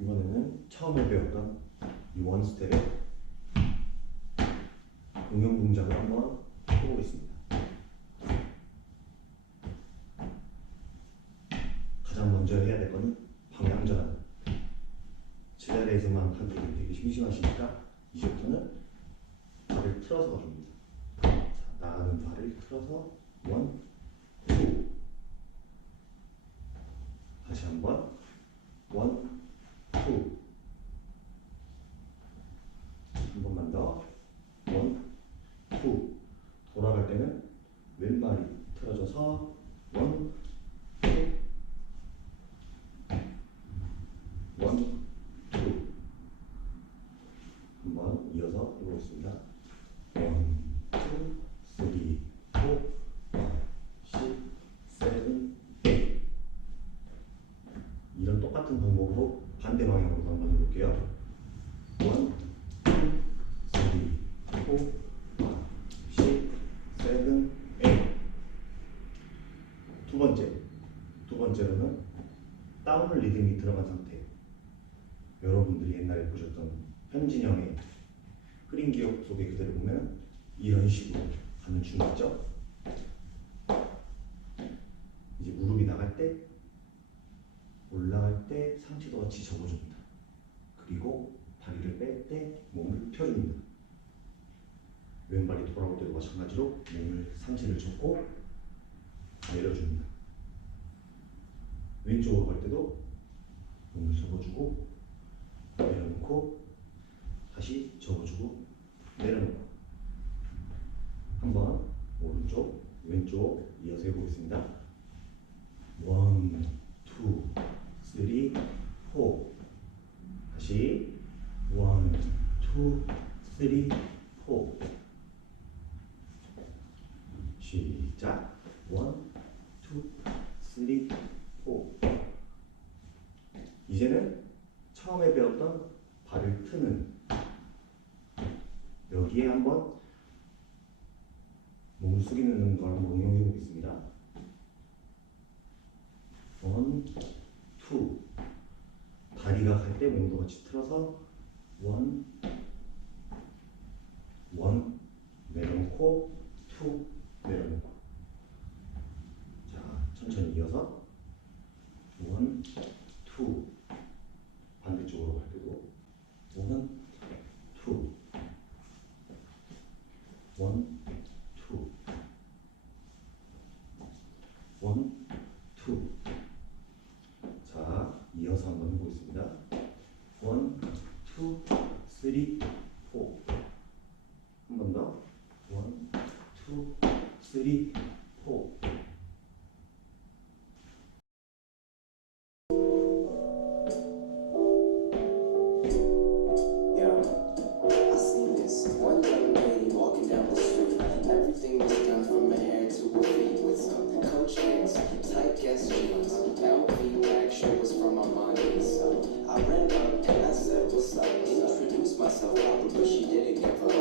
이번에는 처음에 배웠던 이 원스텝의 응용 동작을 한번 해보겠습니다. 가장 먼저 해야 될 거는 방향 전환. 제자리에서만 하기는 되게 심심하시니까 이제부터는 발을 틀어서 가줍니다. 자, 나가는 발을 틀어서 원, 투. 다시 한번 원, 투. 한 번만 더. 원, 투. 돌아갈 때는 왼발이 틀어져서 원, 투. 원, 투. 한번 이어서 해보겠습니다. 원, 투, 쓰리, 포, 원, 식, 세븐, 에잇. 이런 똑같은 방법으로 반대 방향으로 한번 해볼게요. 원, 투, 쓰리, 포, 원, 식, 세븐, 에잇. 두 번째, 두 번째로는 다운 리듬이 들어간 상태. 여러분들이 옛날에 보셨던 현진영의 흐린 기억 속에 그대로 보면 이런 식으로 가는 춤 있죠? 이제 무릎이 나갈 때 올라갈 때 상체도 같이 접어줍니다. 그리고 다리를 뺄 때 몸을 펴줍니다. 왼발이 돌아올 때도 마찬가지로 몸을 상체를 접고 내려줍니다. 왼쪽으로 갈 때도 몸을 접어주고 내려놓고 다시 접어주고 내려놓고. 한번 오른쪽 왼쪽 이어서 해보겠습니다. 원, 투, 쓰리, 포. 다시 원, 투, 쓰리, 포. 시작. 원, 투, 쓰리, 포 이제는 처음에 배웠던 발을 트는 여기에 한번 몸을 숙이는 걸 한번 응용해 보겠습니다. 원, 투. 다리가 갈 때 몸도 같이 틀어서 원, 원 내려놓고 투 내려놓고. 자, 천천히 이어서 원, 투. 원, 투. 원, 투. 자, 이어서 한번 해보겠습니다. 원, 투, 쓰리, 포. 한 번 더. 원, 투, 쓰리, 포. Савва, душитель и